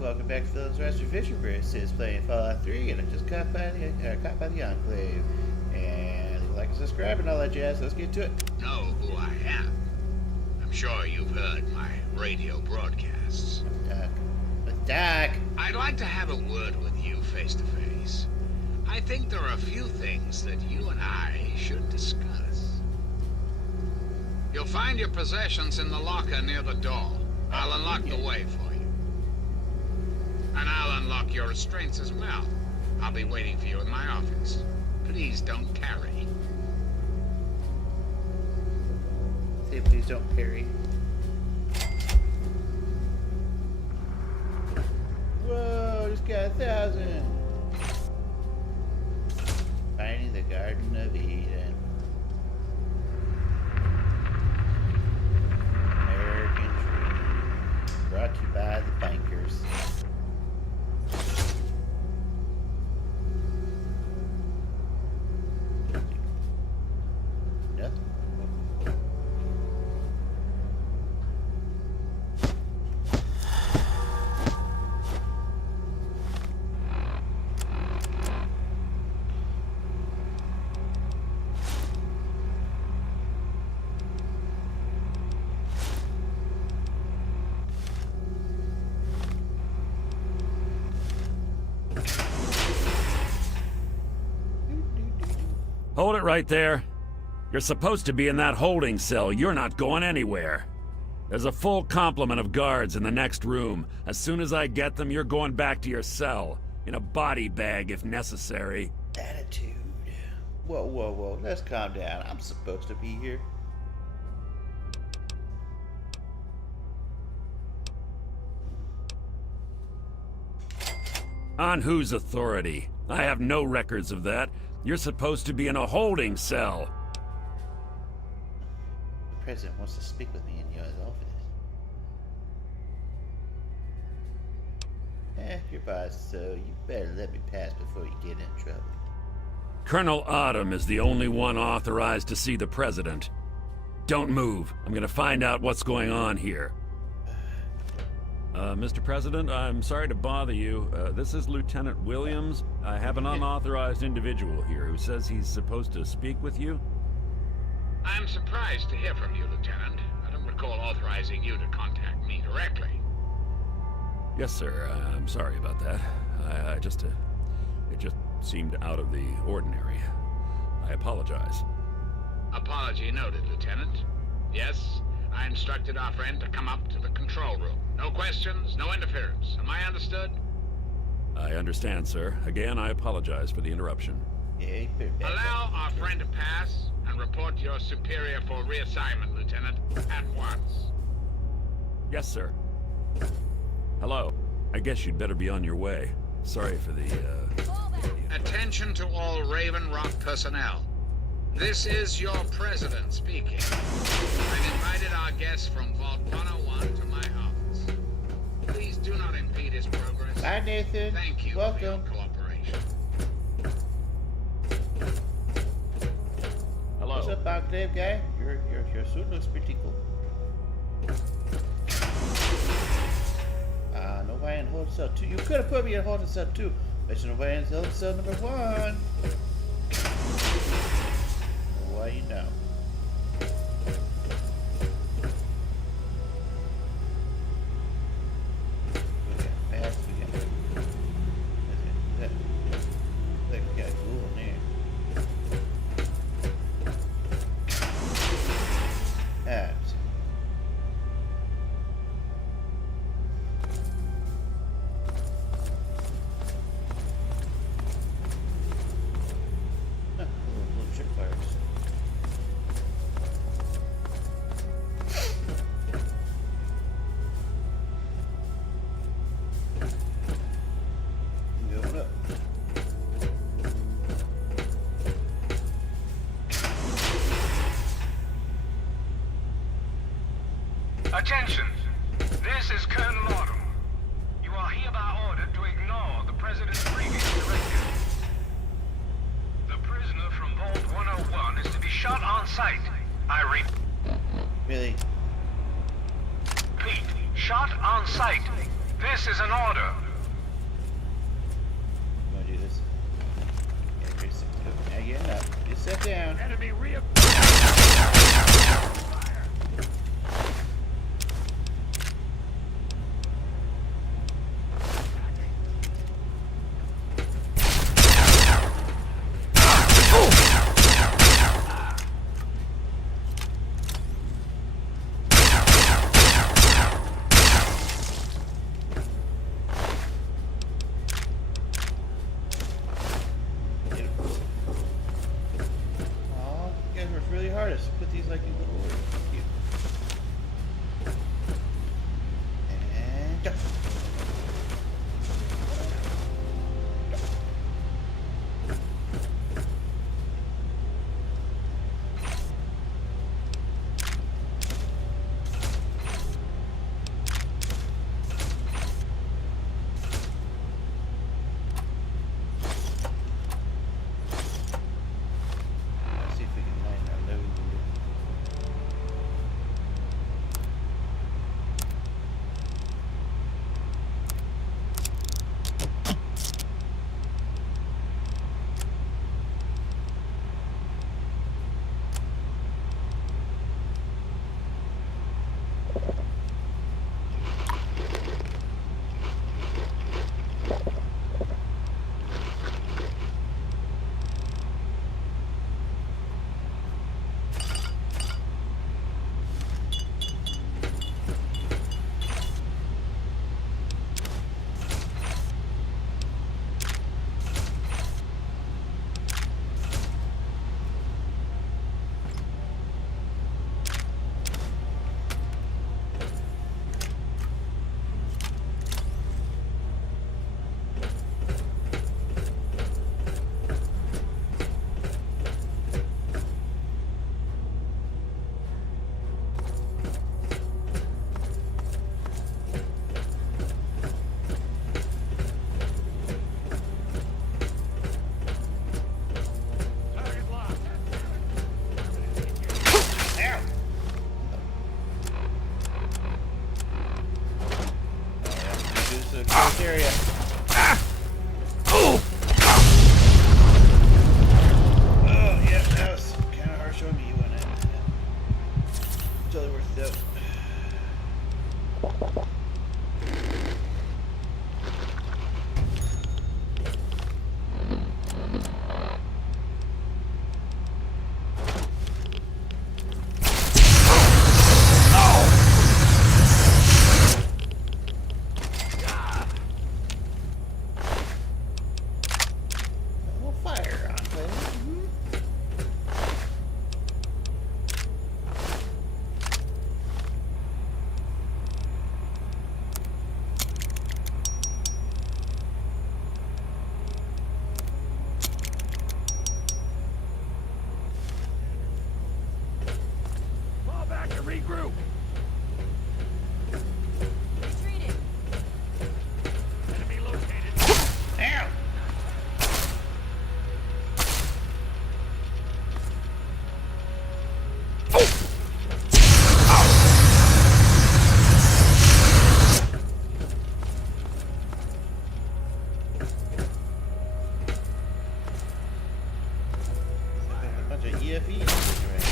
welcome back to the Ozarks Adventure. Sid's playing Fallout 3, and I just caught by the enclave. And like and subscribe and all that jazz. Let's get to it. Know who I am? I'm sure you've heard my radio broadcasts. Doc. I'd like to have a word with you face to face. I think there are a few things that you and I should discuss. You'll find your possessions in the locker near the door. I'll unlock the way for you. And I'll unlock your restraints as well. I'll be waiting for you in my office. Please don't carry. Say please don't carry. Whoa, just got 1,000. Finding the Garden of Eden. American Dream. Brought to you by the bankers. Nothing. Hold it right there. You're supposed to be in that holding cell. You're not going anywhere. There's a full complement of guards in the next room. As soon as I get them, you're going back to your cell. In a body bag if necessary. Attitude. Whoa, whoa, whoa. Let's calm down. I'm supposed to be here. On whose authority? I have no records of that. You're supposed to be in a holding cell. The president wants to speak with me in your office. Your boss, so you better let me pass before you get in trouble. Colonel Autumn is the only one authorized to see the president. Don't move. I'm gonna find out what's going on here. Mr. President, I'm sorry to bother you. This is Lieutenant Williams. I have an unauthorized individual here who says he's supposed to speak with you. I'm surprised to hear from you, Lieutenant. I don't recall authorizing you to contact me directly. Yes, sir. I'm sorry about that. It just seemed out of the ordinary. I apologize. Apology noted, Lieutenant. Yes, I instructed our friend to come up to the control room. No questions, no interference. Am I understood? I understand, sir. Again, I apologize for the interruption. Yeah, allow our friend to pass and report to your superior for reassignment, Lieutenant, at once. Yes, sir. Hello. I guess you'd better be on your way. Sorry for the, Attention to all Raven Rock personnel. This is your president speaking. I've invited our guests from Vault 101 to my office. Please do not impede his progress. Bye, Nathan. Thank you Welcome. for your cooperation. Hello. What's up, enclave guy? Your suit looks pretty cool. Nobody in holding cell 2. You could have put me in holding cell 2. But nobody in holding cell number 1. Why you know? Attention! This is Colonel Autumn. You are hereby ordered to ignore the President's previous directive. The prisoner from Vault 101 is to be shot on sight. I repeat. Really? Shot on sight. This is an order. I'm gonna do this. Yeah, great stuff. Now get up. Just sit down. Enemy rear. Aw, you guys worked really hard to put these like in little orders. Cute. And go. Let's see if we can line our load. Target locked. Ow! This is a closed area. Oh, yeah, that was kind of harsh on me when I did that. Totally worth it though. A little fire on, please. Fall back to regroup. Retreating. Enemy located. Ow! There's a bunch of EFEs around.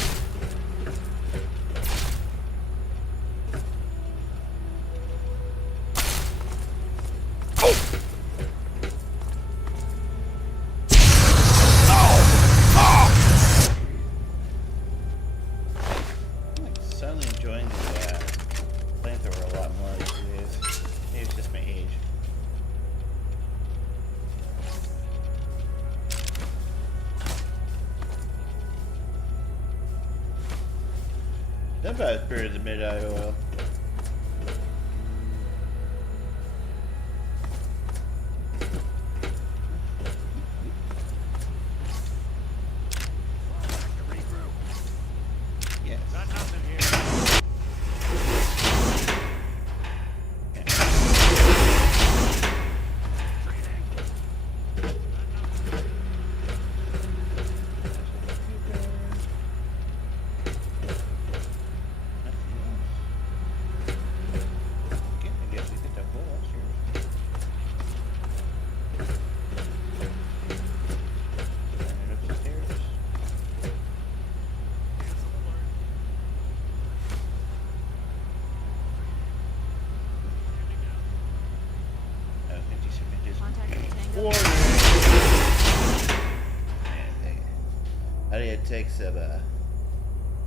I'm like suddenly enjoying the flamethrower a lot more these days. Maybe it's just my age. That about as pure as the mid-eye oil. Back to regroup. Yes. Got nothing here. Warning! I need to take some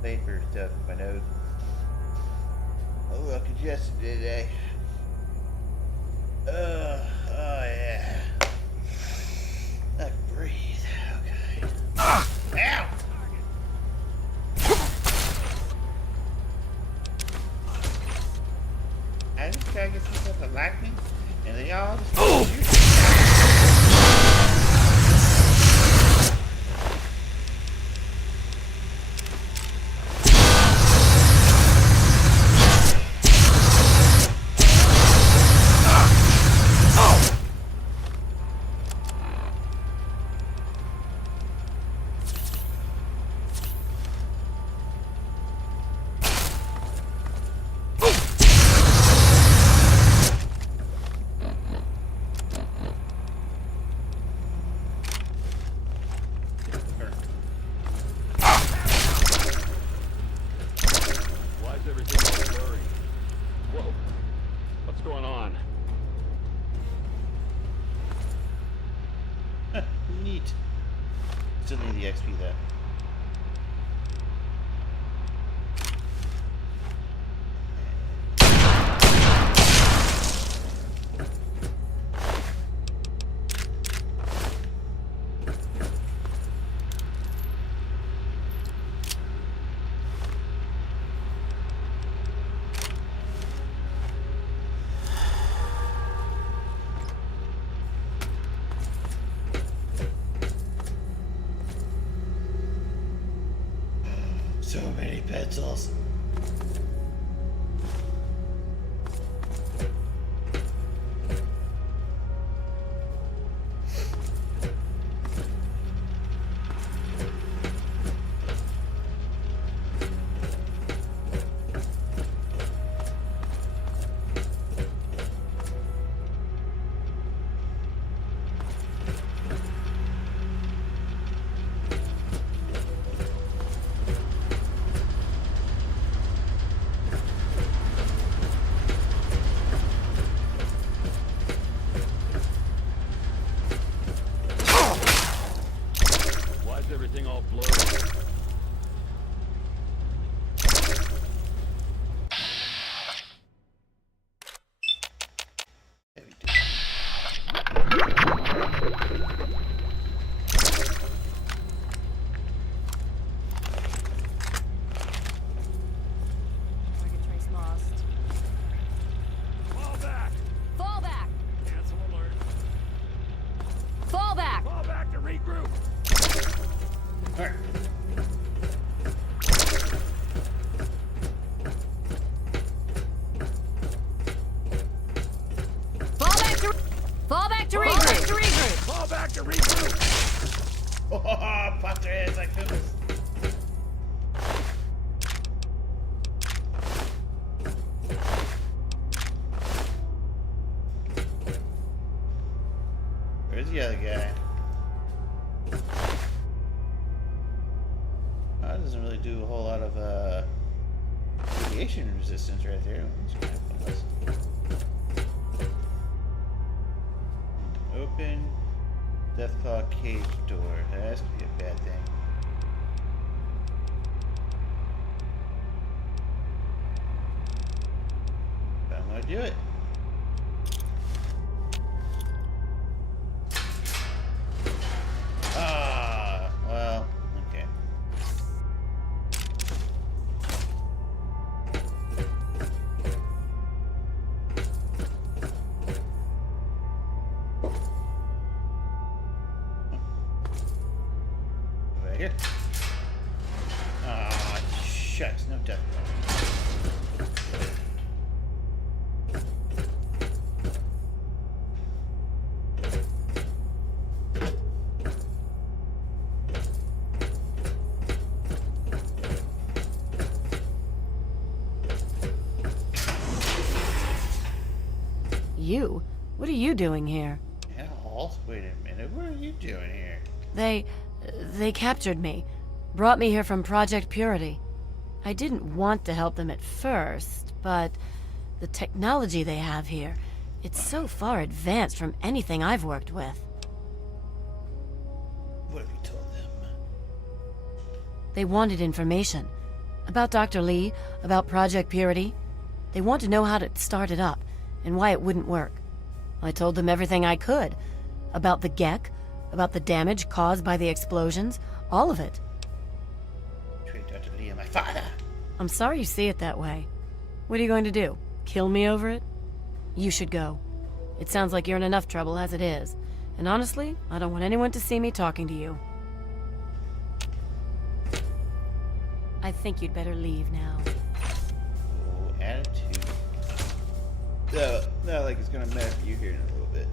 paper stuff in my nose. I'm a little congested today. Oh yeah. I can breathe. Okay. Ow! I just try to get some stuff that like me, and they all just neat. Still need the XP though. So many pencils. Everything all blurry. Target trace lost. Fall back! Fall back! Cancel alert. Fall back! Fall back to regroup. Alright. Fall back to regroup! Fall back to regroup. Oh, pop their heads like this. Where's the other guy? That doesn't really do a whole lot of radiation resistance right there. It's kind of pointless. Open Deathclaw cage door. That has to be a bad thing. But I'm gonna do it. Ah, well, okay. Right here. Ah, shucks, no death. You? What are you doing here? Hell, wait a minute. What are you doing here? They captured me. Brought me here from Project Purity. I didn't want to help them at first, but the technology they have here, it's so far advanced from anything I've worked with. What have you told them? They wanted information. About Dr. Lee, about Project Purity. They want to know how to start it up, and why it wouldn't work. I told them everything I could. About the Gek, about the damage caused by the explosions, all of it. Treat Dr. Lee and my father. I'm sorry you see it that way. What are you going to do? Kill me over it? You should go. It sounds like you're in enough trouble as it is. And honestly, I don't want anyone to see me talking to you. I think you'd better leave now. Oh, attitude. So, not like it's gonna matter for you here in a little bit.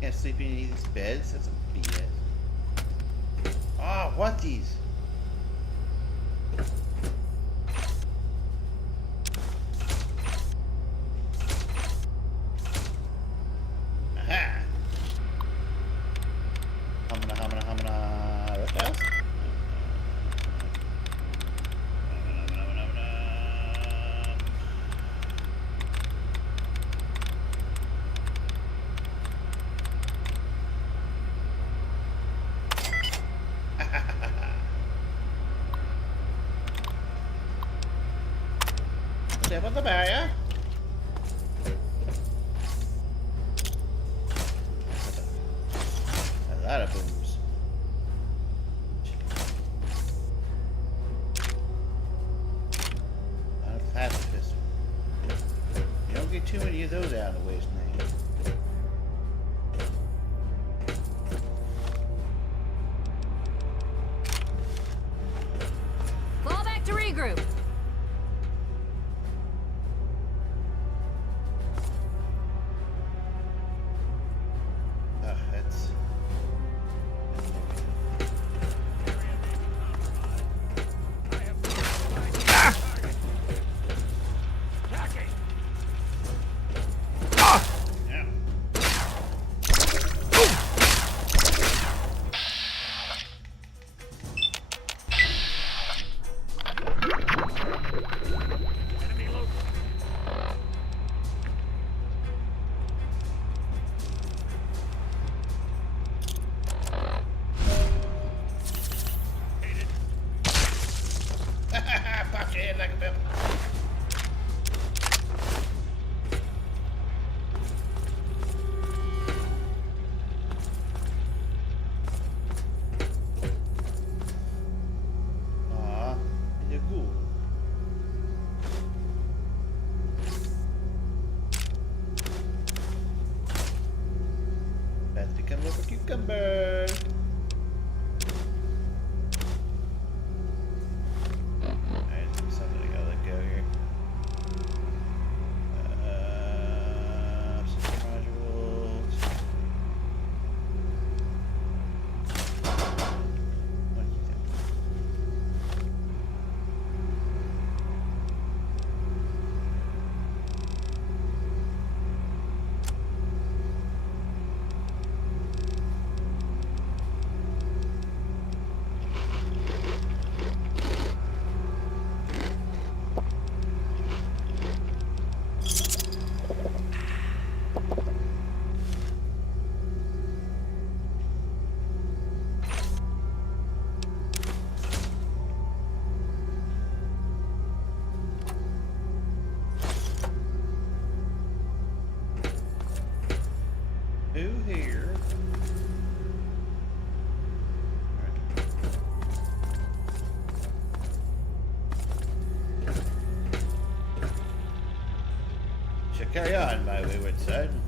Can't sleep in any of these beds? That's some BS. Ah, what these? Aha! Humana, humana, humana. Reptiles? Humana, humana, humana. Step on the barrier. A lot of booms. A lot of pacifists. You don't get too many of those out of the waste name. Fall back to regroup. That's... Yeah. Pop your head like a pimp. Aw, you're cool. That's become a cucumber. Alright, something I gotta let go here. System modules. What do you think? Who here? Alright. Shall carry on, my wayward son.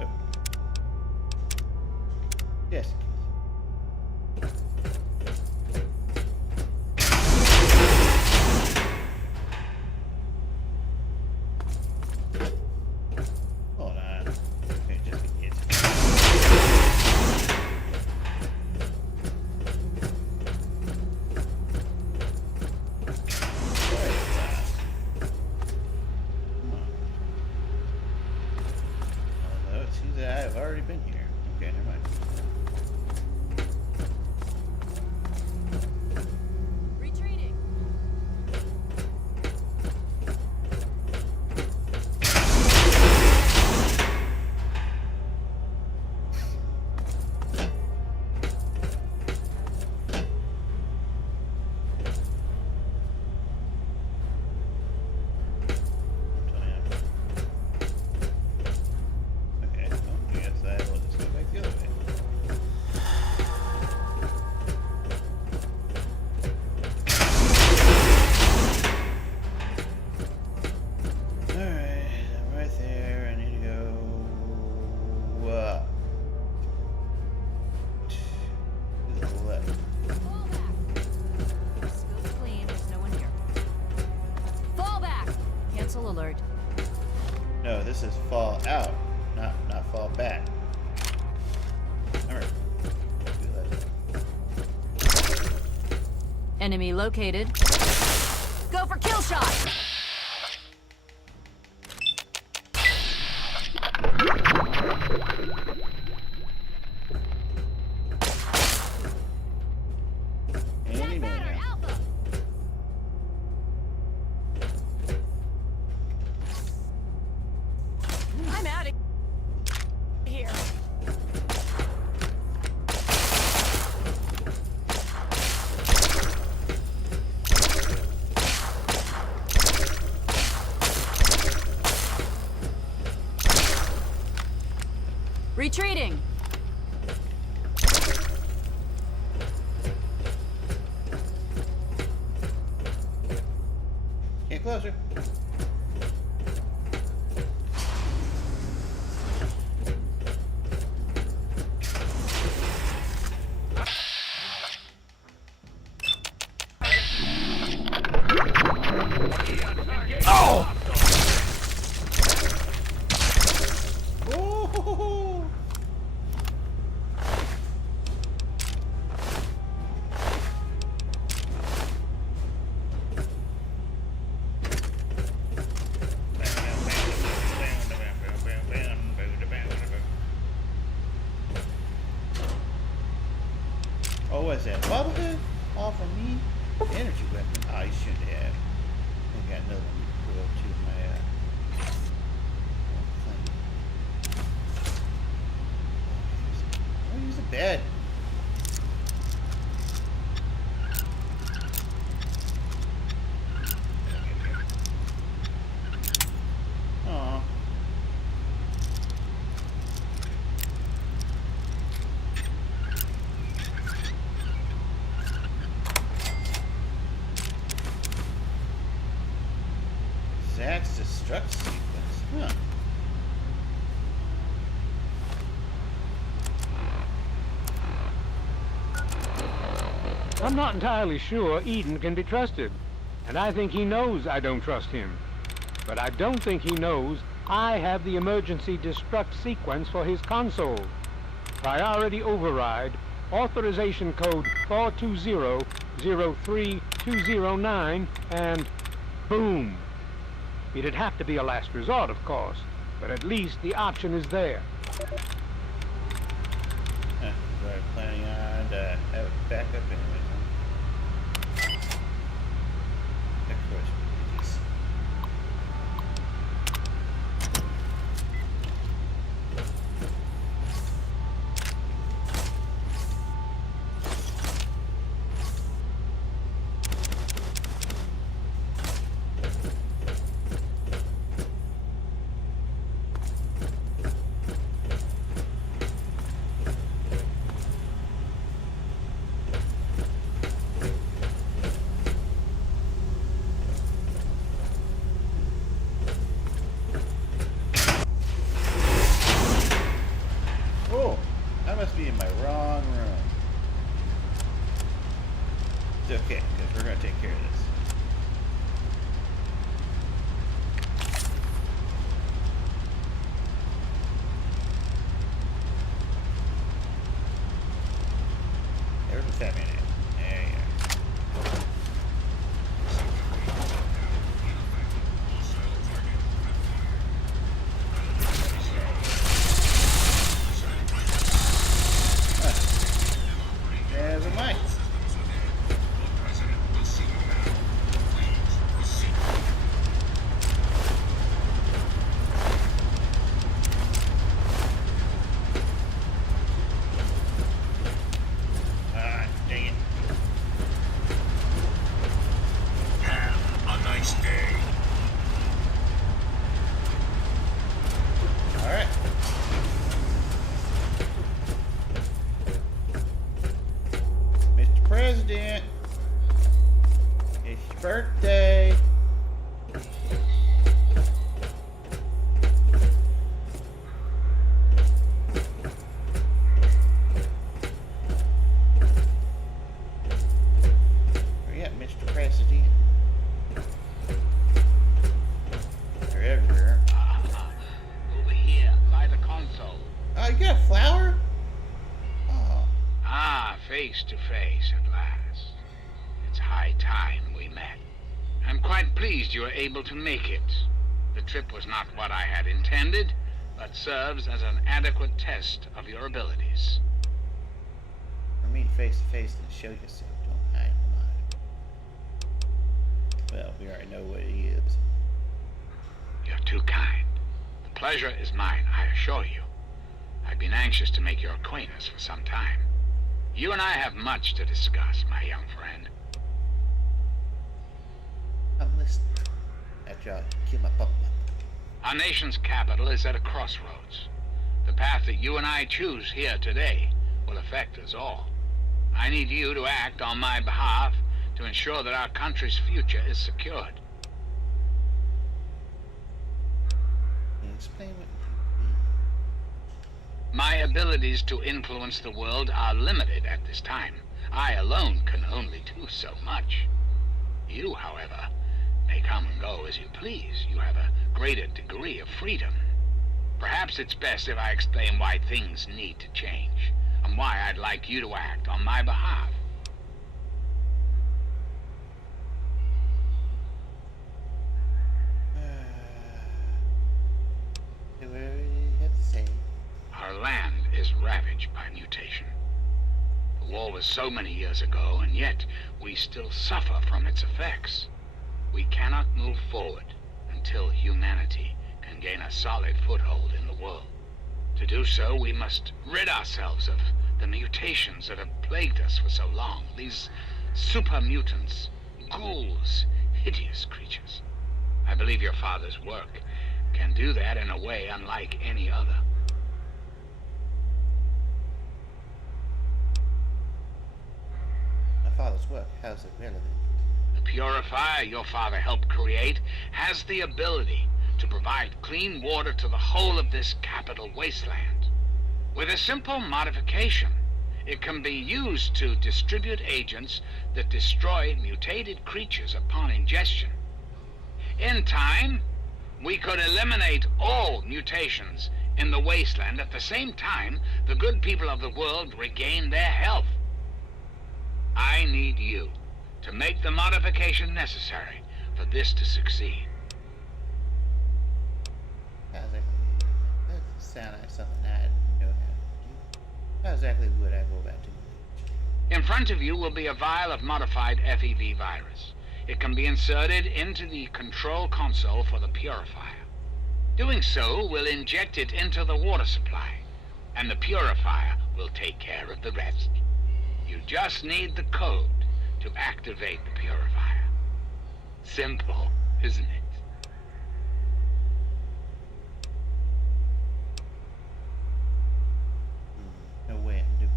Oh. Yes. Hold on. Okay, just it. have already been here. Okay, never mind. Retreating. Okay, well, I guess I will just go back the other way. Alright, I'm right there. I need to go up. To the left. Fall back. Scope's clean. There's no one here. Fall back. Cancel alert. No, this is fall out, not fall back. Alright. Do that. Enemy located. Go for kill shot. Any man. Alpha. I'm out of here. Retreating. Get closer. Oh! Ooh. Oh, what's that? Bubblegum? All from me? Energy weapon. Oh, you shouldn't have. I got another one to put up to my thing. I'll use the bed. Aw. Zach's destruct sequence. Huh. I'm not entirely sure Eden can be trusted, and I think he knows I don't trust him. But I don't think he knows I have the emergency destruct sequence for his console. Priority override, authorization code 420-03209, and boom. It'd have to be a last resort, of course, but at least the option is there. Huh. So I'm planning on to have it back up anyway. Next question, please. Oh, I must be in my wrong room. It's okay, because we're going to take care of this. There's the fat man at. There you go. face to face at last. It's high time we met. I'm quite pleased you were able to make it. The trip was not what I had intended, but serves as an adequate test of your abilities. I mean, face to face and show yourself. Don't hide behind. Well, we already know what he is. You're too kind. The pleasure is mine, I assure you. I've been anxious to make your acquaintance for some time. You and I have much to discuss, my young friend. I'm listening. After I kill my pup. Our nation's capital is at a crossroads. The path that you and I choose here today will affect us all. I need you to act on my behalf to ensure that our country's future is secured. Can you explain what My abilities to influence the world are limited at this time. I alone can only do so much. You, however, may come and go as you please. You have a greater degree of freedom. Perhaps it's best if I explain why things need to change, and why I'd like you to act on my behalf. whatever you have to say. Our land is ravaged by mutation. The war was so many years ago, and yet we still suffer from its effects. We cannot move forward until humanity can gain a solid foothold in the world. To do so, we must rid ourselves of the mutations that have plagued us for so long. These super mutants, ghouls, hideous creatures. I believe your father's work can do that in a way unlike any other. My father's work, how's it relevant? The purifier your father helped create has the ability to provide clean water to the whole of this capital wasteland. With a simple modification, it can be used to distribute agents that destroy mutated creatures upon ingestion. In time, we could eliminate all mutations in the wasteland. At the same time, the good people of the world regain their health. I need you to make the modification necessary for this to succeed. How's that? That doesn't sound like something I know how to do. How exactly would I go about doing it? In front of you will be a vial of modified FEV virus. It can be inserted into the control console for the purifier. Doing so will inject it into the water supply, and the purifier will take care of the rest. You just need the code to activate the purifier. Simple, isn't it? No way I'm doing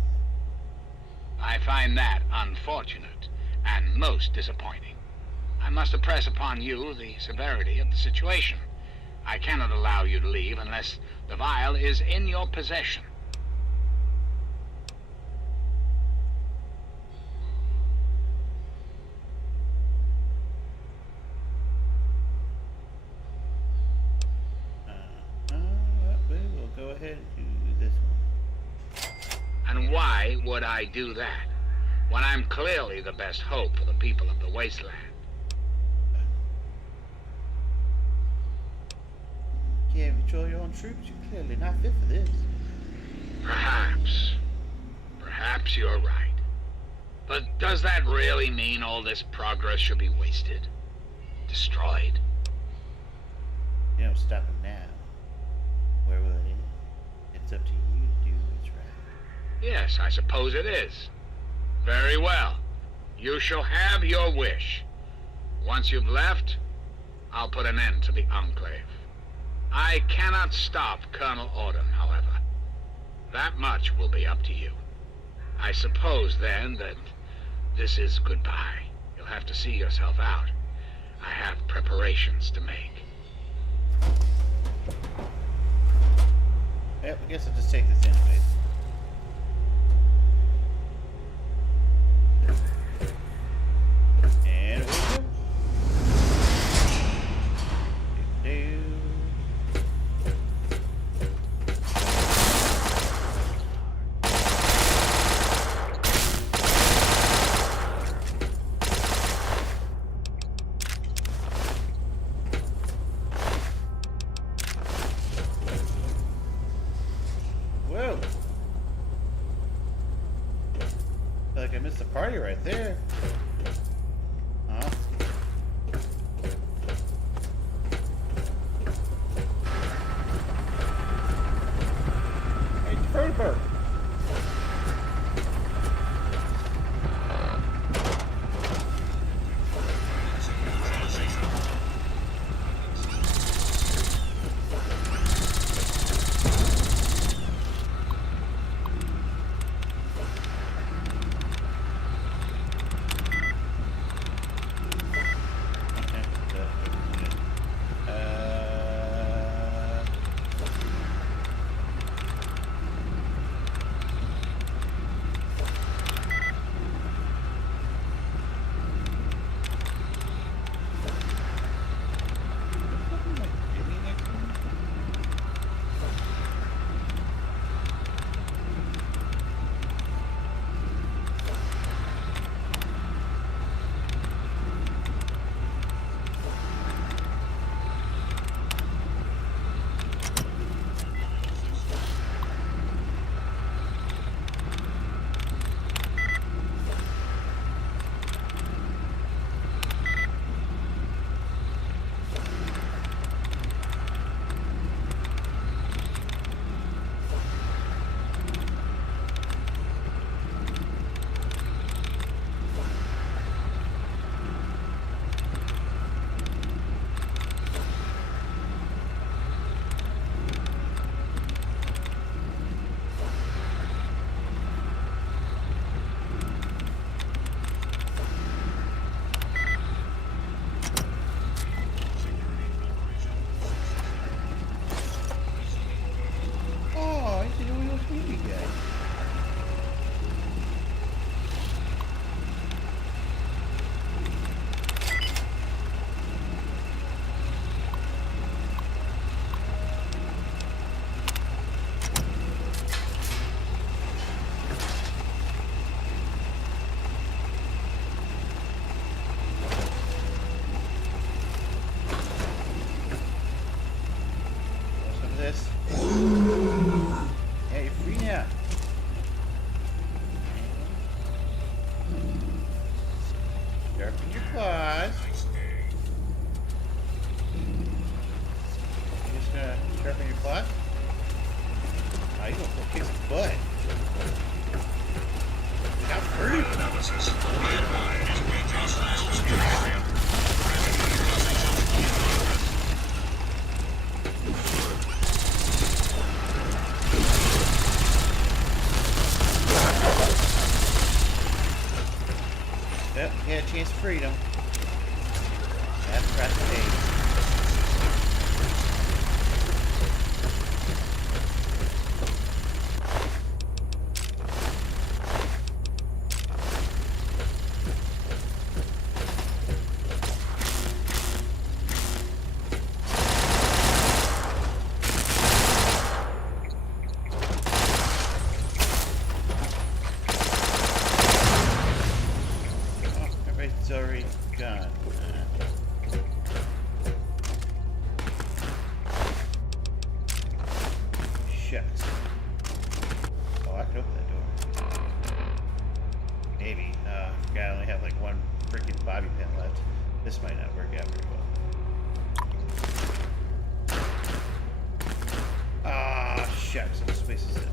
that. I find that unfortunate and most disappointing. I must impress upon you the severity of the situation. I cannot allow you to leave unless the vial is in your possession. We will go ahead and do this one. And why would I do that when I'm clearly the best hope for the people of the wasteland? You can't control your own troops. You're clearly not fit for this. Perhaps. Perhaps you're right. But does that really mean all this progress should be wasted? Destroyed? You don't stop him now. Where will it end? It's up to you to do what's right. Yes, I suppose it is. Very well. You shall have your wish. Once you've left, I'll put an end to the enclave. I cannot stop Colonel Autumn, however. That much will be up to you. I suppose, then, that this is goodbye. You'll have to see yourself out. I have preparations to make. Yep, I guess I'll just take this anyways. And we go. Do. That's a party right there. Huh? Hey, Furber. This. Hey, you're free now. Sharpen your claws. You just gonna sharpen your claws? Oh, you gonna go kick some butt. Look out for you. Yep, he had a chance of freedom. That's right, the page. It's already gone. Shucks. Oh, I could open that door. Maybe. I forgot I only have like one freaking bobby pin left. This might not work out very well. Ah, shucks. This space is it.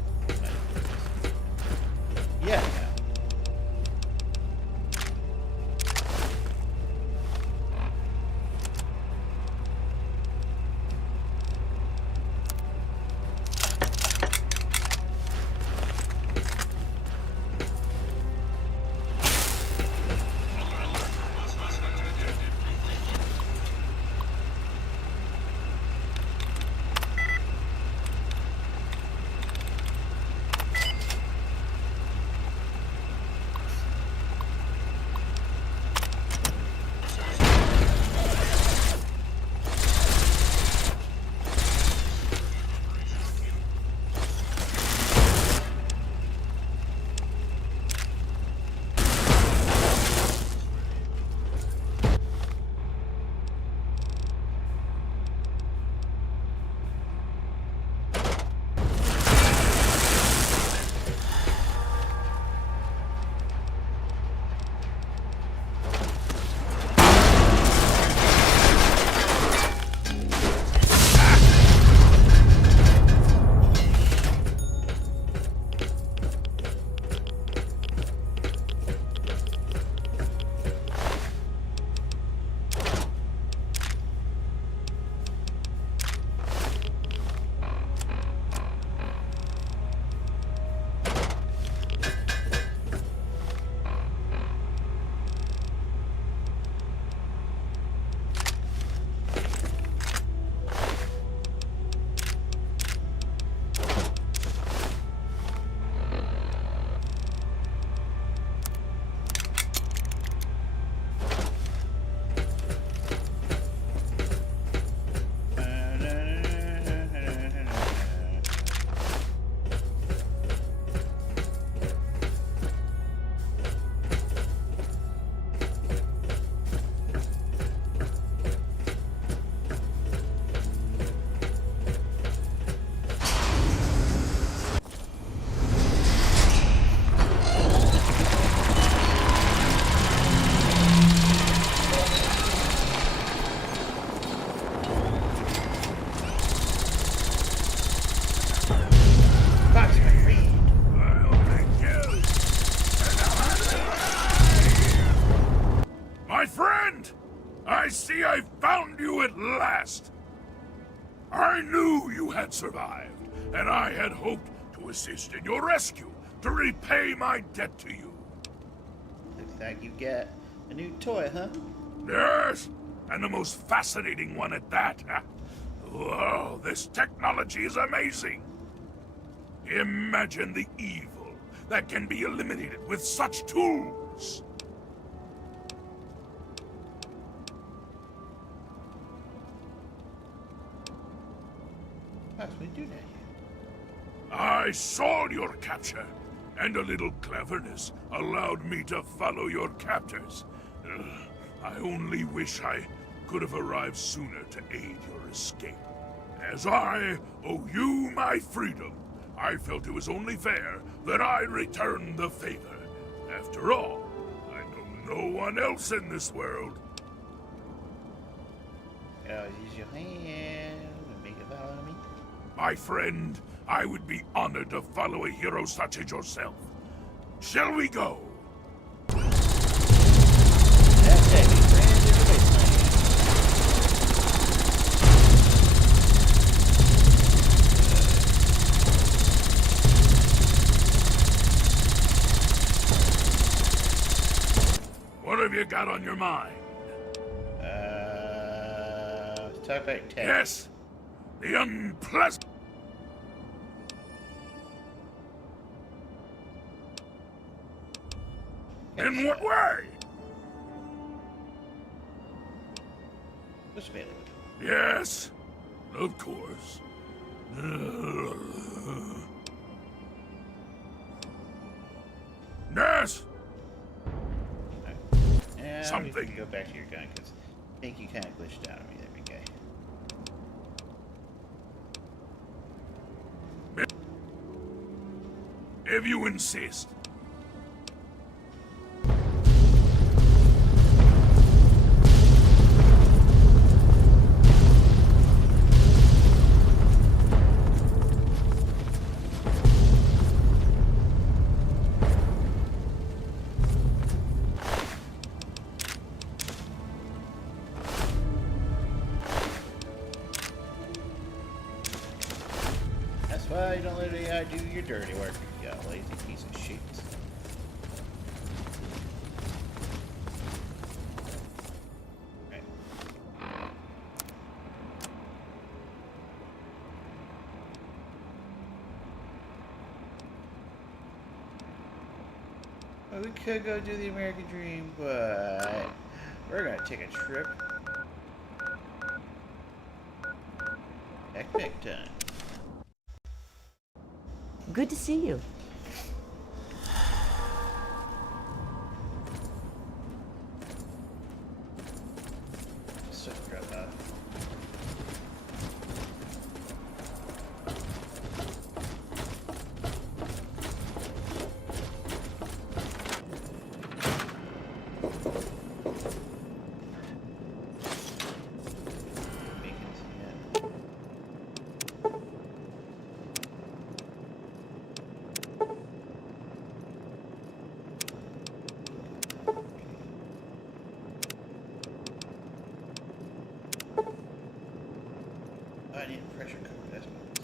Yeah. I knew you had survived, and I had hoped to assist in your rescue, to repay my debt to you. Looks like you got a new toy, huh? Yes, and the most fascinating one at that. Whoa, this technology is amazing. Imagine the evil that can be eliminated with such tools. Possibly do that. I saw your capture, and a little cleverness allowed me to follow your captors. I only wish I could have arrived sooner to aid your escape. As I owe you my freedom, I felt it was only fair that I return the favor. After all, I know no one else in this world. Use your hand and make it follow me. My friend, I would be honored to follow a hero such as yourself. Shall we go? That's it, my friend. Everybody's What have you got on your mind? let's talk about tech. Yes, the unpleasant. In what way? What's available? Yes, of course. Yes, Yeah, Something. We can go back to your gun because I think you kind of glitched out on me. There we go. if you insist. That's why you don't let AI do your dirty work. You lazy piece of shit. Right. Well, we could go do the American Dream, but we're gonna take a trip. Back time. Good to see you. So forgot that. I need a pressure cooker. That's what it is.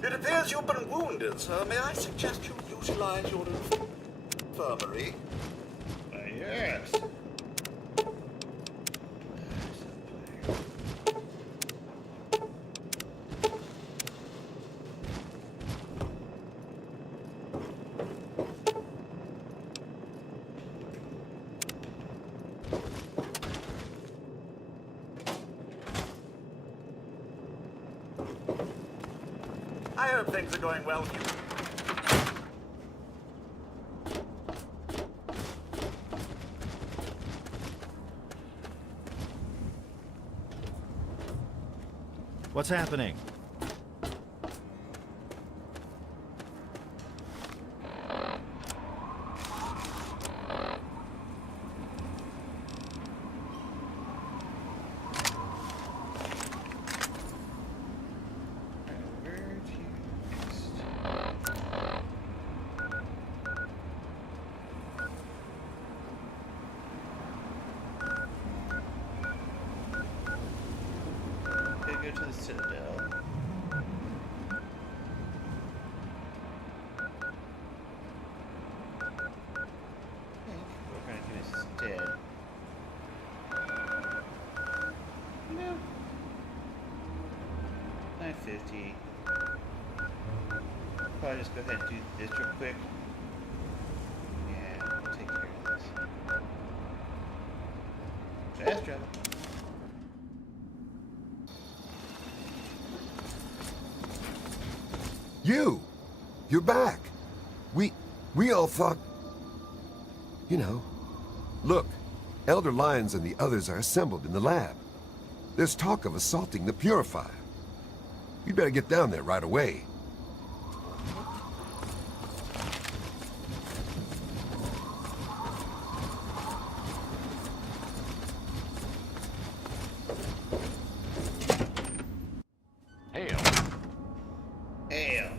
It appears you've been wounded, sir. May I suggest you utilize your infirmary? Yes. I hope things are going well with you. What's happening? Go to the Citadel. I think we're going to do this instead. No. 950. Probably just go ahead and do this real quick. And we'll take care of this. Fast travel. You're back. We all thought... You know. Look, Elder Lyons and the others are assembled in the lab. There's talk of assaulting the Purifier. You'd better get down there right away. Hail. Hail.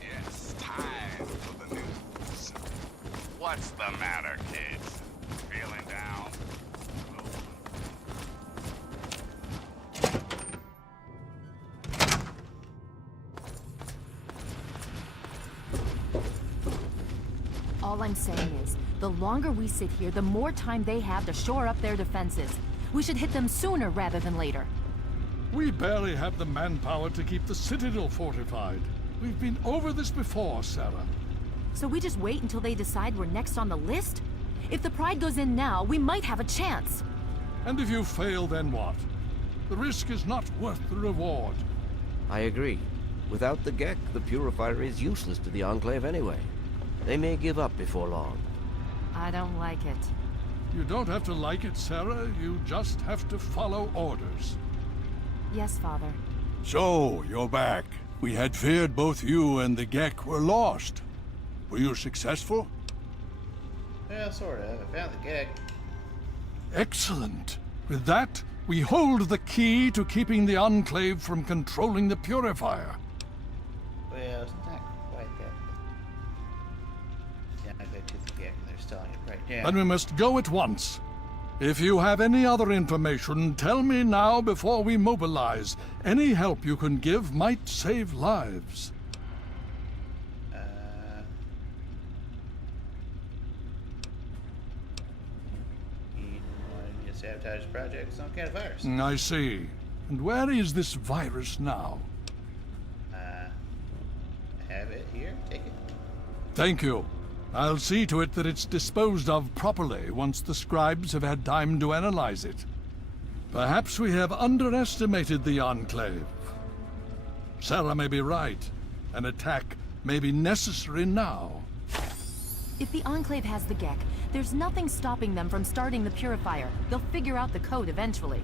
Yes, time for the news. What's the matter, kids? Feeling down? All I'm saying is, the longer we sit here, the more time they have to shore up their defenses. We should hit them sooner rather than later. We barely have the manpower to keep the Citadel fortified. We've been over this before, Sarah. So we just wait until they decide we're next on the list? If the Pride goes in now, we might have a chance. And if you fail, then what? The risk is not worth the reward. I agree. Without the Gek, the Purifier is useless to the Enclave anyway. They may give up before long. I don't like it. You don't have to like it, Sarah. You just have to follow orders. Yes, Father. So, you're back. We had feared both you and the Gek were lost. Were you successful? Well, sort of. I found the gag. Excellent. With that, we hold the key to keeping the Enclave from controlling the Purifier. Well, it's not quite that. Yeah, I go to the gag and they're stalling it right now. Then we must go at once. If you have any other information, tell me now before we mobilize. Any help you can give might save lives. Sabotage project, some kind of virus. I see. And where is this virus now? I have it here. Take it. Thank you. I'll see to it that it's disposed of properly once the scribes have had time to analyze it. Perhaps we have underestimated the Enclave. Sarah may be right. An attack may be necessary now. If the Enclave has the Gek, there's nothing stopping them from starting the Purifier. They'll figure out the code eventually.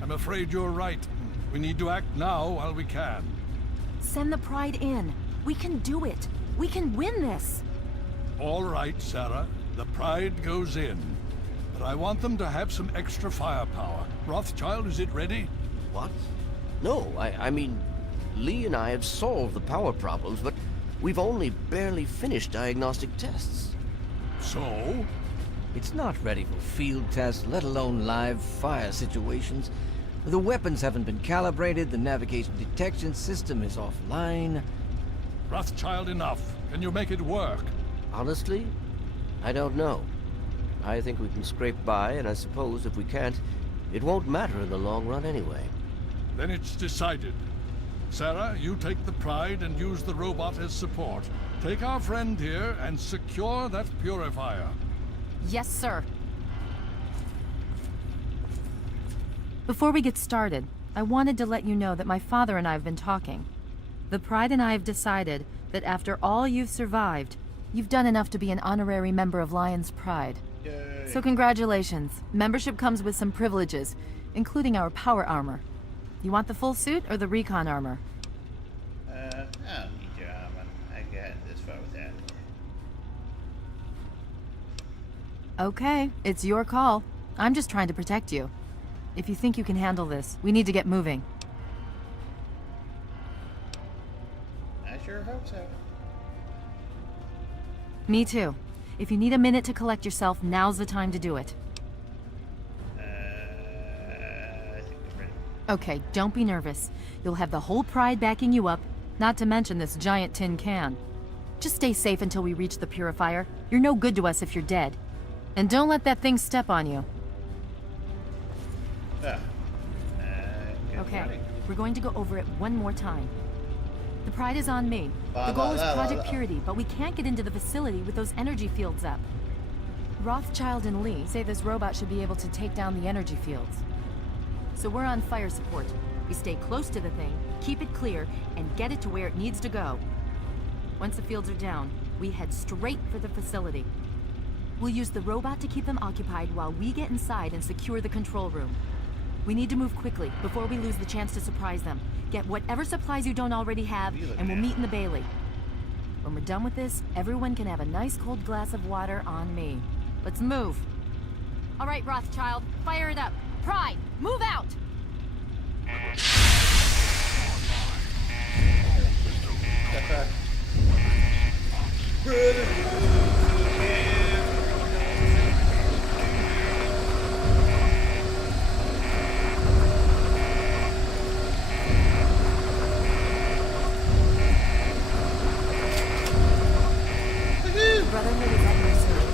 I'm afraid you're right. We need to act now while we can. Send the Pride in. We can do it. We can win this. All right, Sarah. The Pride goes in. But I want them to have some extra firepower. Rothschild, is it ready? What? No, I mean, Lee and I have solved the power problems, but we've only barely finished diagnostic tests. So? It's not ready for field tests, let alone live fire situations. The weapons haven't been calibrated, the navigation detection system is offline. Rothschild, enough. Can you make it work? Honestly, I don't know. I think we can scrape by, and I suppose if we can't, it won't matter in the long run anyway. Then it's decided. Sarah, you take the Pride and use the robot as support. Take our friend here and secure that purifier. Yes, sir. Before we get started, I wanted to let you know that my father and I have been talking. The Pride and I have decided that after all you've survived, you've done enough to be an honorary member of Lion's Pride. Yay. So congratulations. Membership comes with some privileges, including our power armor. You want the full suit or the recon armor? I don't need your armor. I got this far with that. Okay, it's your call. I'm just trying to protect you. If you think you can handle this, we need to get moving. I sure hope so. Me too. If you need a minute to collect yourself, now's the time to do it. I think we're ready. Okay, don't be nervous. You'll have the whole Pride backing you up, not to mention this giant tin can. Just stay safe until we reach the purifier. You're no good to us if you're dead. And don't let that thing step on you. Good Okay, morning. we're going to go over it one more time. The Pride is on me. The goal is Project Purity, but we can't get into the facility with those energy fields up. Rothschild and Lee say this robot should be able to take down the energy fields. So we're on fire support. We stay close to the thing, keep it clear, and get it to where it needs to go. Once the fields are down, we head straight for the facility. We'll use the robot to keep them occupied while we get inside and secure the control room. We need to move quickly before we lose the chance to surprise them. Get whatever supplies you don't already have, and we'll meet in the Bailey. When we're done with this, everyone can have a nice cold glass of water on me. Let's move. All right, Rothschild, fire it up. Pride, move out! Brotherhood is at your service.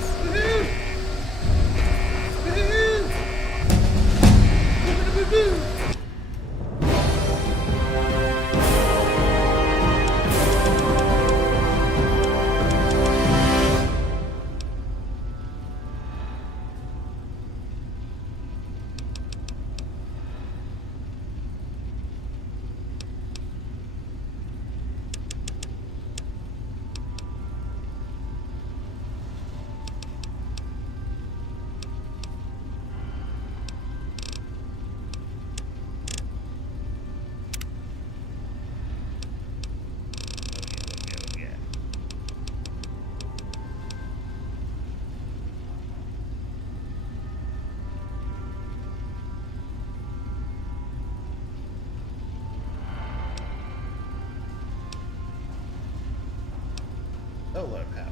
Solar power.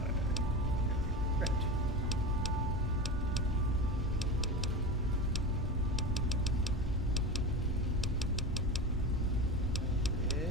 Right. Okay.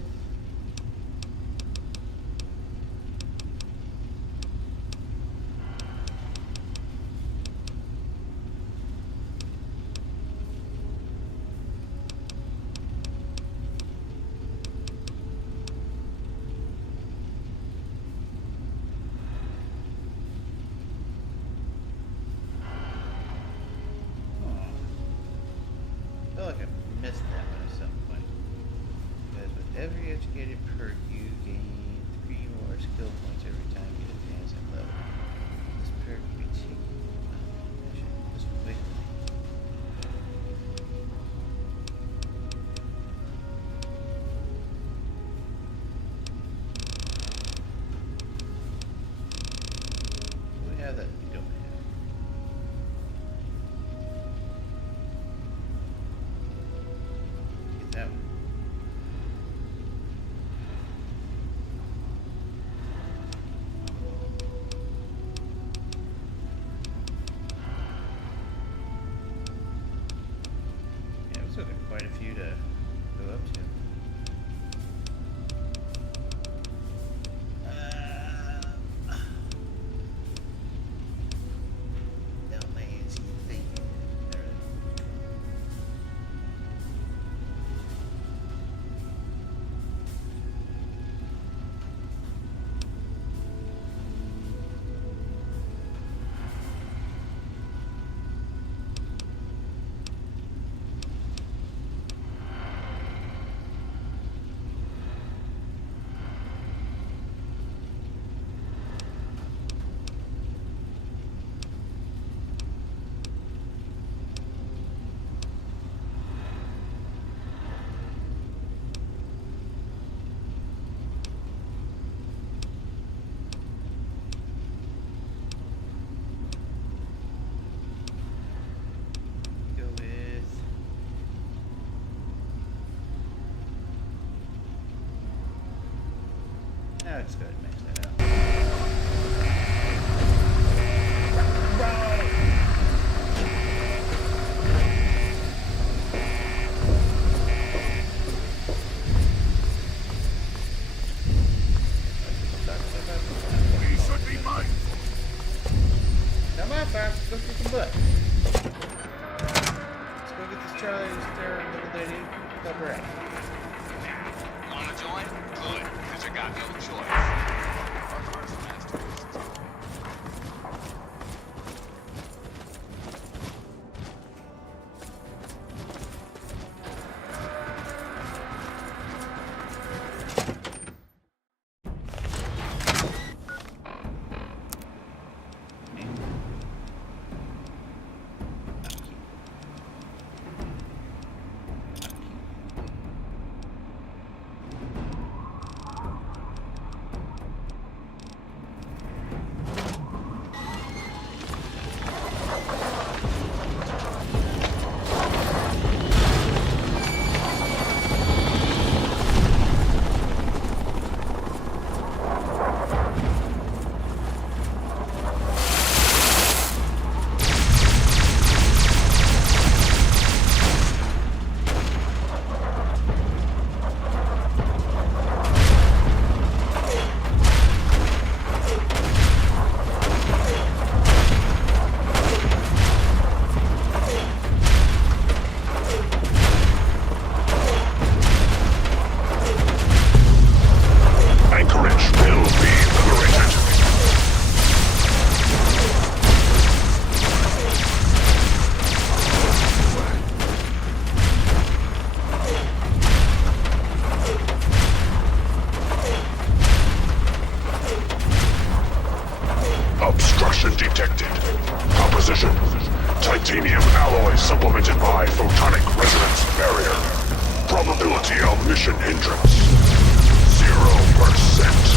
I feel like I missed that one at some point. Because with every educated perk, you gain 3 more skill points every time you advance in level. This perk can be taken on mission just quickly. We have that we don't have. Get that one. still got quite a few to go up to. Let's go ahead and max that out. We should be mindful. Come on, Fire. Let's go kick some butt. Let's go get this Charlie little lady. Help her out. Want to join? Good, because you got no choice. Titanium alloy supplemented by photonic resonance barrier. Probability of mission hindrance 0%.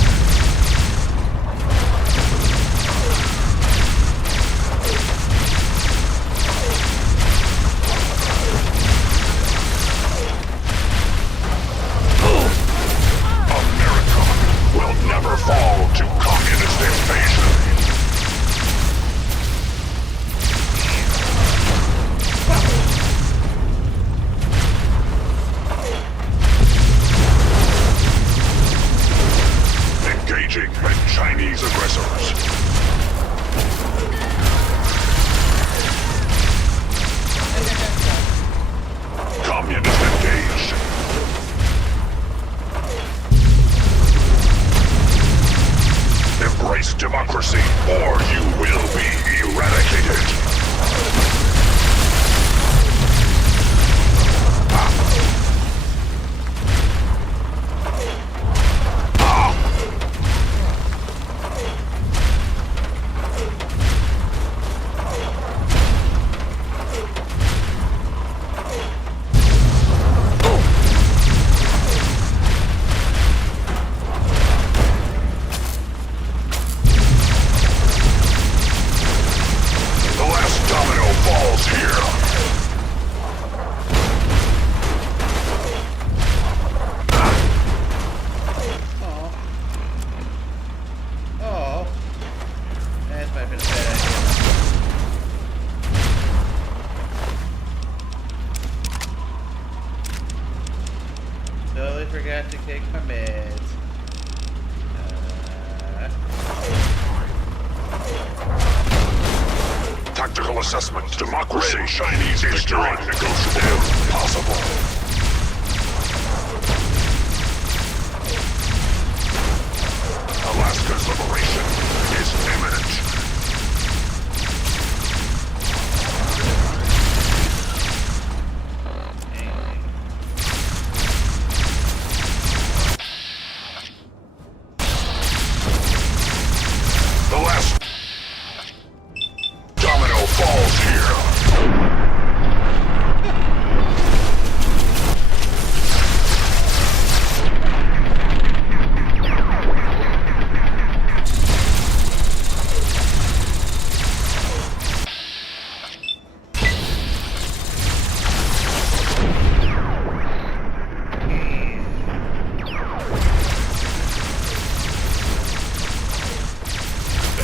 Never fall to communist invasion. Engaging with Chinese aggressors. Communist engaged. Embrace democracy, or you will be eradicated. totally forgot to take my meds. Tactical assessment. Democracy. Chinese victory. Negotiable. Possible. Alaska's liberation is imminent. The last domino falls here.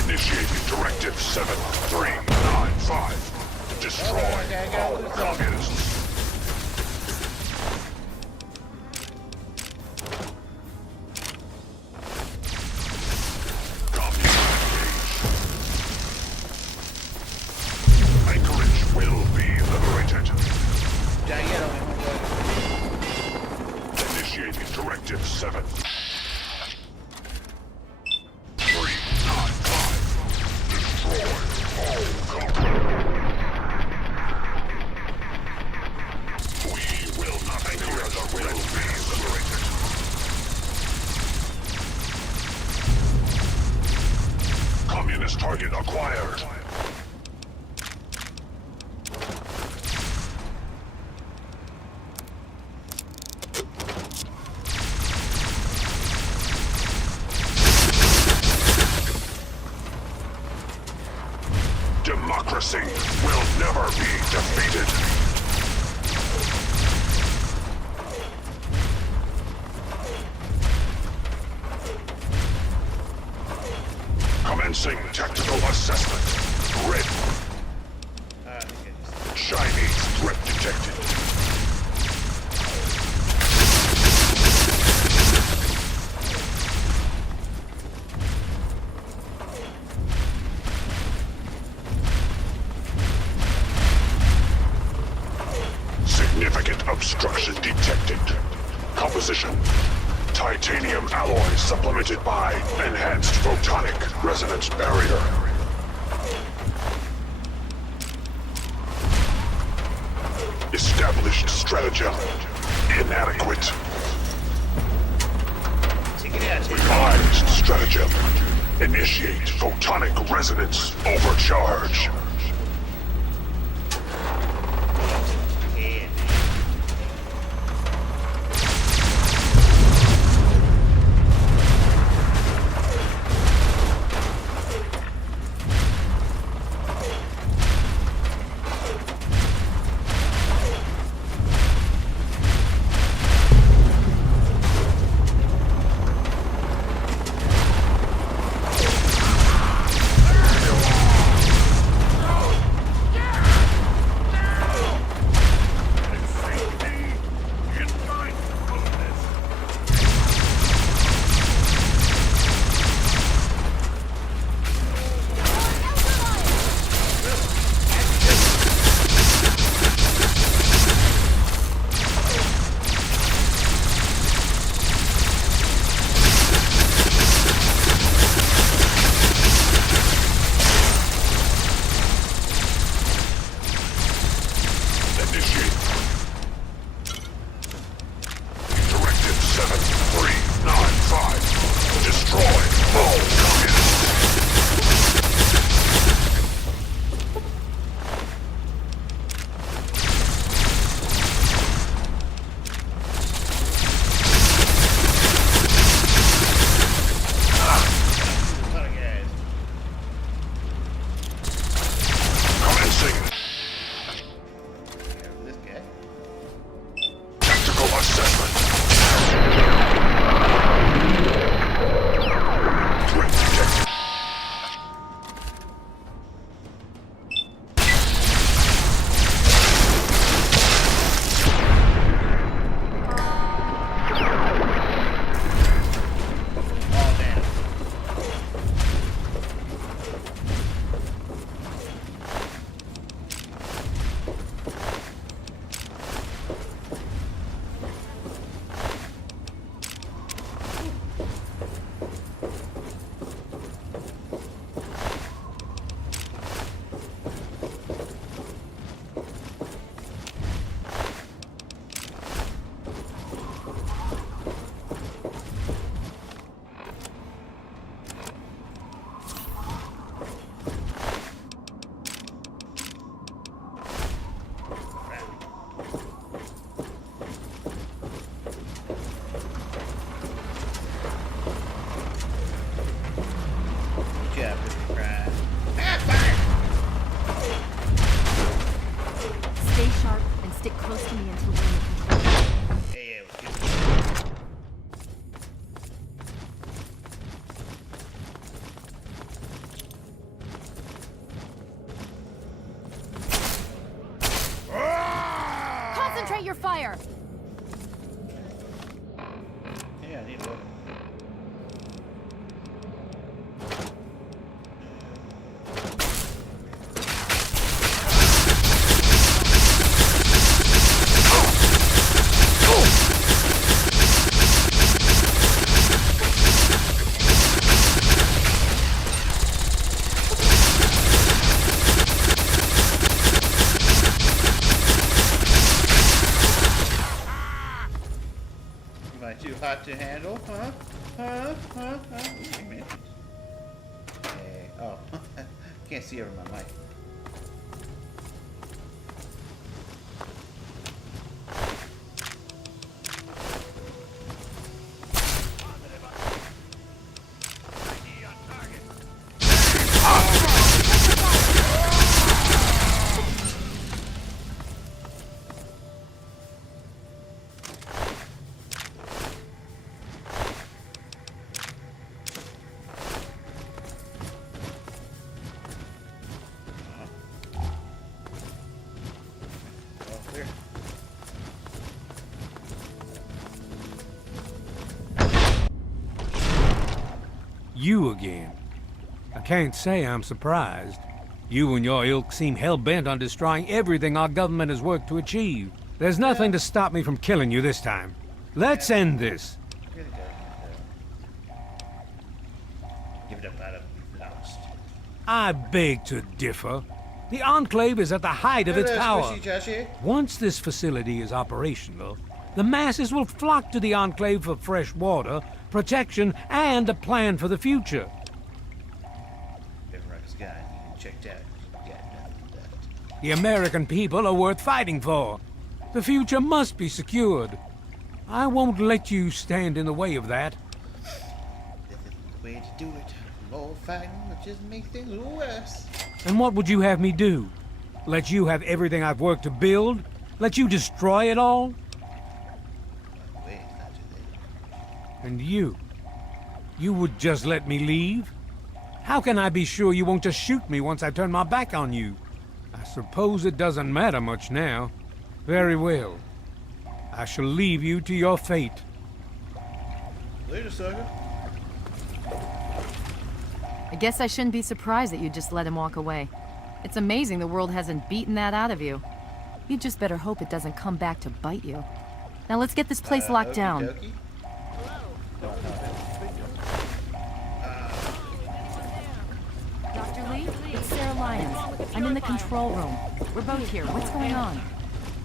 Initiating Directive 7395. Destroy all communists. Anchorage will be liberated. Initiating Directive 7. 395. Destroy all we will not Anchorage will be liberated. Communist target acquired. Democracy will never be defeated. Commencing tactical assessment. Red. Chinese threat detected. Significant obstruction detected. Composition. Titanium alloy supplemented by enhanced photonic resonance barrier. Established stratagem. Inadequate. Revised stratagem. Initiate photonic resonance overcharge. Yeah, let's get it. Concentrate your fire! Yeah, I need to. Am I too hot to handle? Huh? Huh? Huh? Huh? Wait a minute. Hey. Oh. Can't see over my mic. Oh, clear. You again. I can't say I'm surprised. You and your ilk seem hell-bent on destroying everything our government has worked to achieve. There's nothing to stop me from killing you this time. Let's end this. Really go. Give it up, Adam. You've lost. I beg to differ. The Enclave is at the height of its Hello, power. Squishy Joshy. Once this facility is operational, the masses will flock to the Enclave for fresh water, protection, and a plan for the future. Everrock's gone. You can check out. You got nothing left. The American people are worth fighting for. The future must be secured. I won't let you stand in the way of that. This isn't the way to do it. More fighting will just make things worse. And what would you have me do? Let you have everything I've worked to build? Let you destroy it all? Wait, not too late. And you? You would just let me leave? How can I be sure you won't just shoot me once I turn my back on you? I suppose it doesn't matter much now. Very well. I shall leave you to your fate. Later, sucker. I guess I shouldn't be surprised that you just let him walk away. It's amazing the world hasn't beaten that out of you. You just better hope it doesn't come back to bite you. Now let's get this place locked down. Okey-dokey. Dr. Lee, it's Sarah Lyons. I'm in the control room. We're both here. What's going on?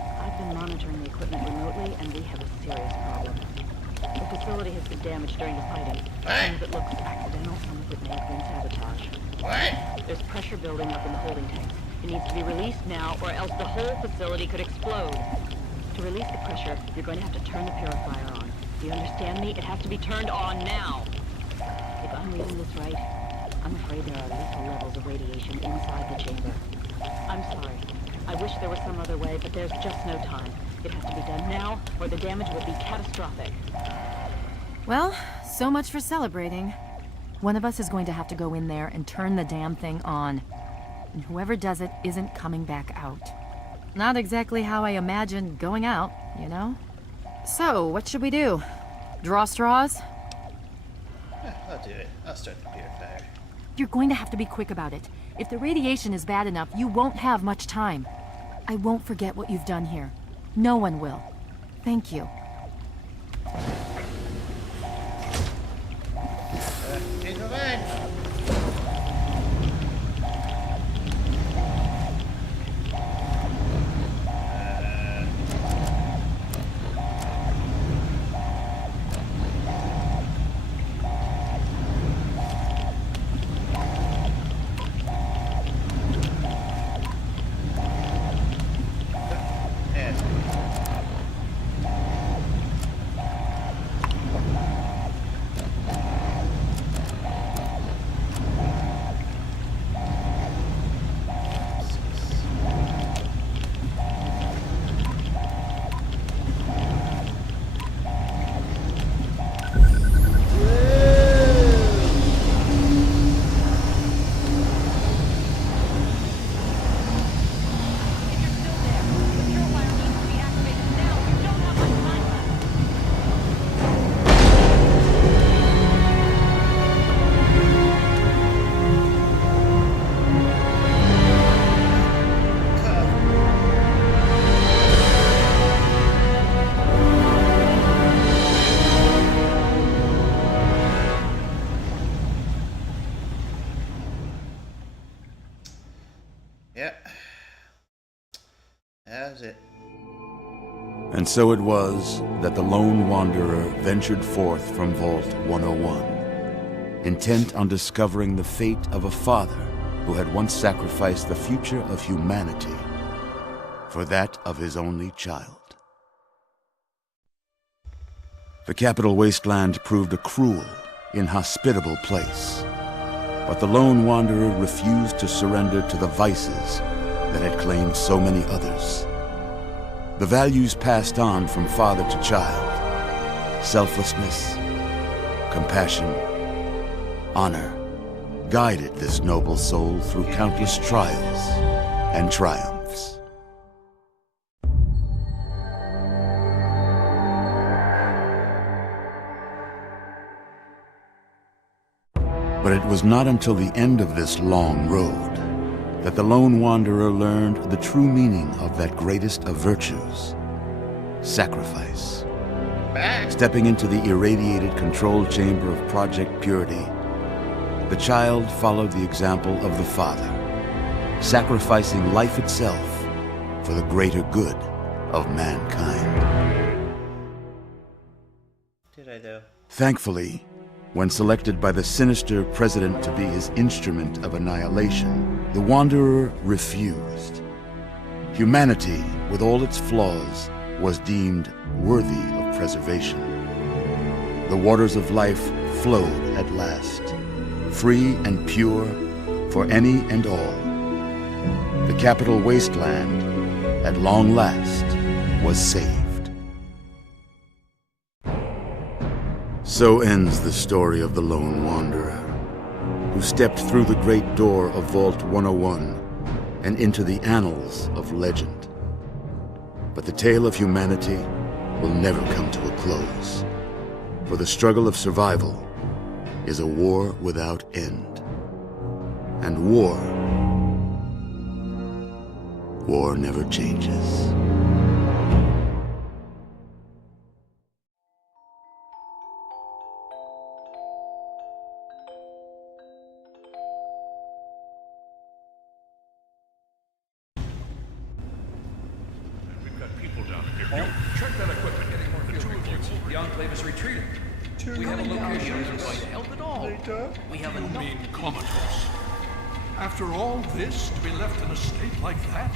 I've been monitoring the equipment remotely, and we have a serious problem. The facility has been damaged during the fighting. Some of it looks accidental, some of it may have been sabotage. What? There's pressure building up in the holding tanks. It needs to be released now, or else the whole facility could explode. To release the pressure, you're going to have to turn the purifier on. Do you understand me? It has to be turned on now. If I'm reading this right, I'm afraid there are lethal levels of radiation inside the chamber. I'm sorry. I wish there was some other way, but there's just no time. It has to be done now, or the damage will be catastrophic. Well, so much for celebrating. One of us is going to have to go in there and turn the damn thing on. And whoever does it isn't coming back out. Not exactly how I imagined going out, you know? So, what should we do? Draw straws? I'll do it. I'll start the purifier. You're going to have to be quick about it. If the radiation is bad enough, you won't have much time. I won't forget what you've done here. No one will. Thank you. Change my mind. And so it was that the lone wanderer ventured forth from Vault 101, intent on discovering the fate of a father who had once sacrificed the future of humanity for that of his only child. The capital wasteland proved a cruel, inhospitable place, but the lone wanderer refused to surrender to the vices that had claimed so many others. The values passed on from father to child, selflessness, compassion, honor, guided this noble soul through countless trials and triumphs. But it was not until the end of this long road that the lone wanderer learned the true meaning of that greatest of virtues, sacrifice. Stepping into the irradiated control chamber of Project Purity, the child followed the example of the father, sacrificing life itself for the greater good of mankind. Did I though? Thankfully, when selected by the sinister president to be his instrument of annihilation, the Wanderer refused. Humanity, with all its flaws, was deemed worthy of preservation. The waters of life flowed at last, free and pure for any and all. The capital wasteland, at long last, was saved. So ends the story of the lone wanderer, who stepped through the great door of Vault 101 and into the annals of legend. But the tale of humanity will never come to a close, for the struggle of survival is a war without end. And war never changes. Check that equipment. The two of you. The enclave is retreating. We have a location. Why the hell at all? We have enough. You mean comatose? After all this, to be left in a state like that?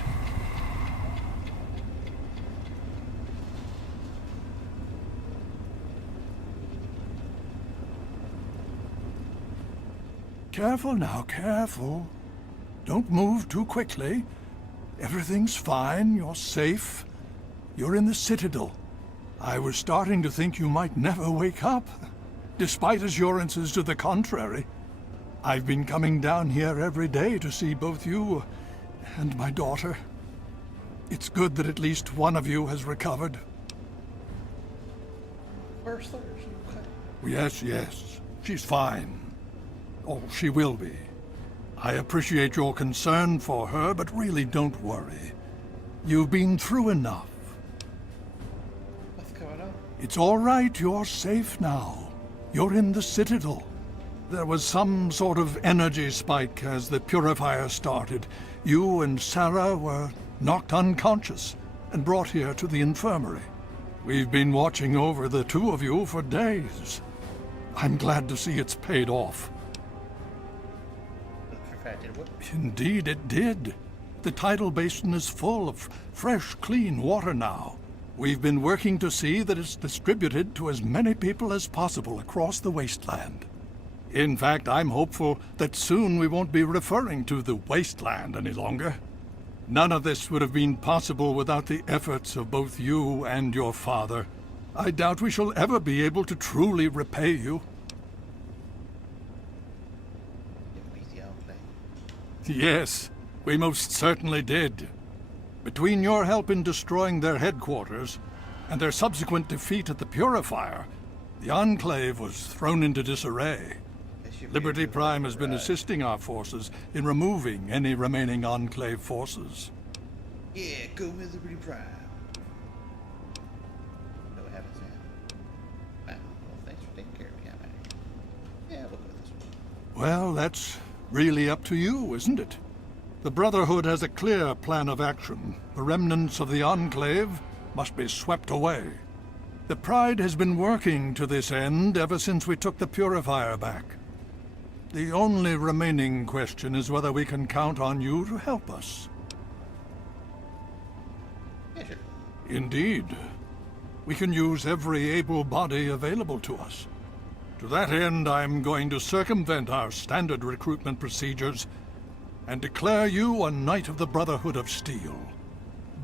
Careful now, careful. Don't move too quickly. Everything's fine, you're safe. You're in the Citadel. I was starting to think you might never wake up, despite assurances to the contrary. I've been coming down here every day to see both you and my daughter. It's good that at least one of you has recovered. Where's the... Yes. She's fine. Oh, she will be. I appreciate your concern for her, but really don't worry. You've been through enough. What's going on? It's all right, you're safe now. You're in the Citadel. There was some sort of energy spike as the purifier started. You and Sarah were knocked unconscious and brought here to the infirmary. We've been watching over the two of you for days. I'm glad to see it's paid off. Indeed it did. The tidal basin is full of fresh, clean water now. We've been working to see that it's distributed to as many people as possible across the wasteland. In fact, I'm hopeful that soon we won't be referring to the wasteland any longer. None of this would have been possible without the efforts of both you and your father. I doubt we shall ever be able to truly repay you. Yes, we most certainly did. Between your help in destroying their headquarters and their subsequent defeat at the Purifier, the Enclave was thrown into disarray. Liberty Prime has been assisting our forces in removing any remaining Enclave forces. Yeah, go with Liberty Prime. What happens now? Well, thanks for taking care of me. Yeah, we'll go with this one. Well, that's really up to you, isn't it? The Brotherhood has a clear plan of action. The remnants of the Enclave must be swept away. The Pride has been working to this end ever since we took the Purifier back. The only remaining question is whether we can count on you to help us. Indeed. We can use every able body available to us. To that end, I'm going to circumvent our standard recruitment procedures and declare you a Knight of the Brotherhood of Steel.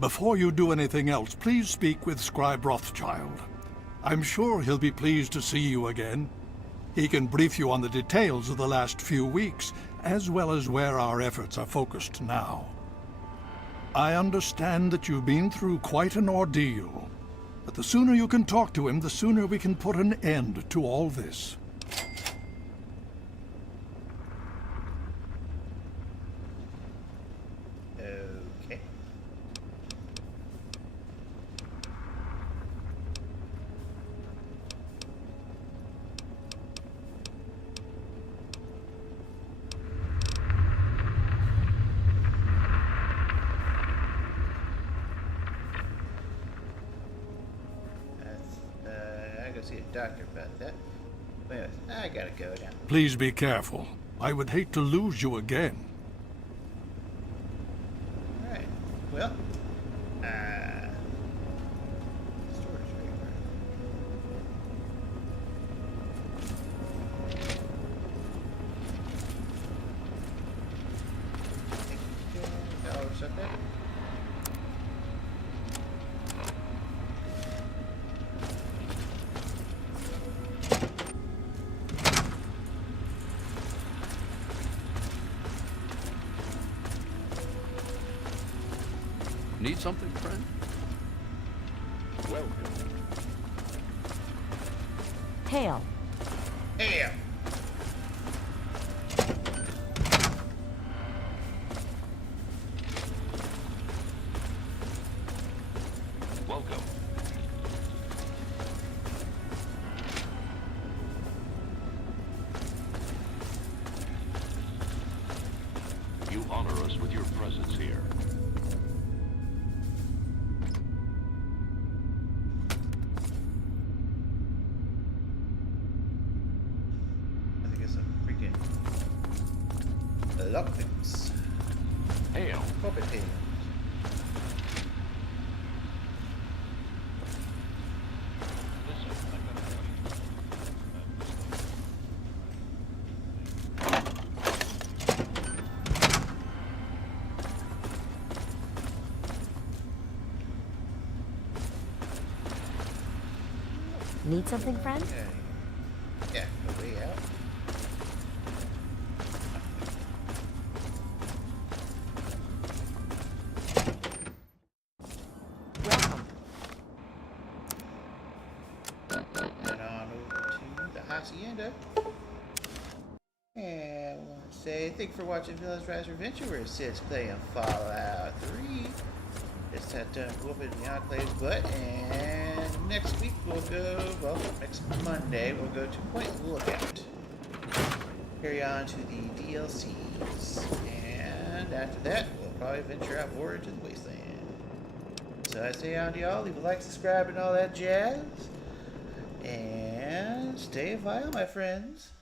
Before you do anything else, please speak with Scribe Rothschild. I'm sure he'll be pleased to see you again. He can brief you on the details of the last few weeks, as well as where our efforts are focused now. I understand that you've been through quite an ordeal, but the sooner you can talk to him, the sooner we can put an end to all this. Okay. I gotta see a doctor about that. But anyways, I gotta go now. Please be careful. I would hate to lose you again. Alright. Well, storage room. $1 something. Need something, friend? Welcome. Hail. Hail. Welcome. You honor us with your presence here. Lockpicks. Hail. Puppet tails. Need something, friend? Yeah, no way out. Hacienda. And I want to say thank you for watching Village Rise Adventure, where Sid's playing Fallout 3. It's that done whooping the Enclave's butt, and next week we'll go, well, next Monday we'll go to Point Lookout. Carry on to the DLCs, and after that we'll probably venture out more into the wasteland. So I say on to y'all, leave a like, subscribe, and all that jazz. And stay vile, my friends.